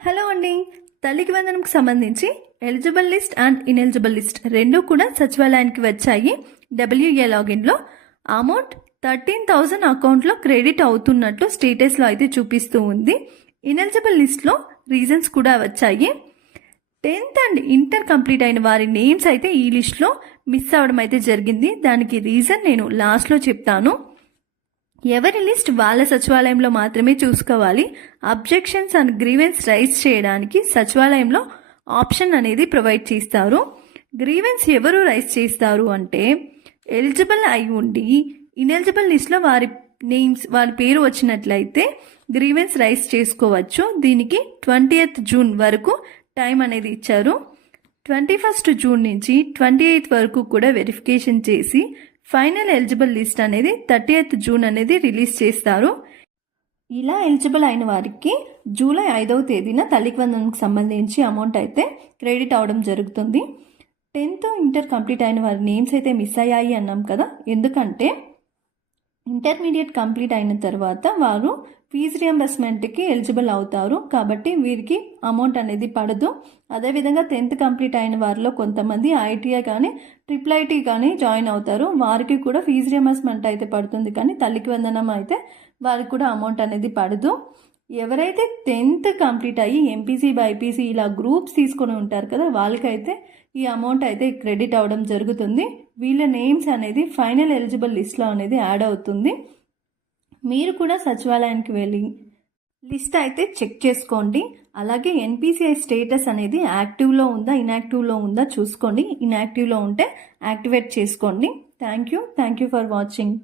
Hello అండి. తల్లికి వందనంకి సంబంధించి eligible list and ineligible list రెండు కూడా సచివాలయానికి వచ్చాయి. డబ్ల్యూఏ లాగిన్లో అమౌంట్ 13,000 అకౌంట్లో క్రెడిట్ అవుతున్నట్లు స్టేటస్లో అయితే చూపిస్తూ ఉంది. ఇనెలిజిబుల్ లిస్ట్లో రీజన్స్ కూడా వచ్చాయి. 10th అండ్ ఇంటర్ కంప్లీట్ అయిన వారి నేమ్స్ అయితే ఈ లిస్ట్లో మిస్ అవ్వడం అయితే జరిగింది. దానికి రీజన్ నేను లాస్ట్లో చెప్తాను. ఎవరి లిస్ట్ వాళ్ళ సచివాలయంలో మాత్రమే చూసుకోవాలి. అబ్జెక్షన్స్ అండ్ గ్రీవెన్స్ రైజ్ చేయడానికి సచివాలయంలో ఆప్షన్ అనేది ప్రొవైడ్ చేస్తారు. గ్రీవెన్స్ ఎవరు రైజ్ చేస్తారు అంటే ఎలిజిబుల్ అయి ఉండి ఇనెలిజిబుల్ లిస్ట్లో వారి నేమ్స్ వారి పేరు వచ్చినట్లయితే గ్రీవెన్స్ రైజ్ చేసుకోవచ్చు. దీనికి 20th జూన్ వరకు టైం అనేది ఇచ్చారు. 21st జూన్ నుంచి 28th వరకు కూడా వెరిఫికేషన్ చేసి ఫైనల్ ఎలిజిబుల్ లిస్ట్ అనేది 30th జూన్ అనేది రిలీజ్ చేస్తారు. ఇలా ఎలిజిబుల్ అయిన వారికి జూలై 5వ తేదీన తల్లికి వందనంకి సంబంధించి అమౌంట్ అయితే క్రెడిట్ అవడం జరుగుతుంది. 10th ఇంటర్ కంప్లీట్ అయిన వారి నేమ్స్ అయితే మిస్ అయ్యాయి అన్నాం కదా. ఎందుకంటే ఇంటర్మీడియట్ కంప్లీట్ అయిన తర్వాత వారు ఫీజు రియంబర్స్మెంట్కి ఎలిజిబుల్ అవుతారు. కాబట్టి వీరికి అమౌంట్ అనేది పడదు. అదేవిధంగా 10th కంప్లీట్ అయిన వారిలో కొంతమంది ఐటీఐ కానీ IIIT కానీ జాయిన్ అవుతారు. వారికి కూడా ఫీజు రియంబర్స్మెంట్ అయితే పడుతుంది, కానీ తల్లికి వందనం అయితే వారికి కూడా అమౌంట్ అనేది పడదు. ఎవరైతే 10th కంప్లీట్ అయ్యి ఎంపీసీ బైపీసీ ఇలా గ్రూప్స్ తీసుకొని ఉంటారు కదా, వాళ్ళకైతే ఈ అమౌంట్ అయితే క్రెడిట్ అవ్వడం జరుగుతుంది. వీళ్ళ నేమ్స్ అనేది ఫైనల్ ఎలిజిబుల్ లిస్ట్లో అనేది యాడ్ అవుతుంది. మీరు కూడా సచివాలయానికి వెళ్ళి లిస్ట్ అయితే చెక్ చేసుకోండి. అలాగే ఎన్పిసిఐ స్టేటస్ అనేది యాక్టివ్లో ఉందా ఇన్యాక్టివ్లో ఉందా చూసుకోండి. ఇన్యాక్టివ్లో ఉంటే యాక్టివేట్ చేసుకోండి. Thank you for watching.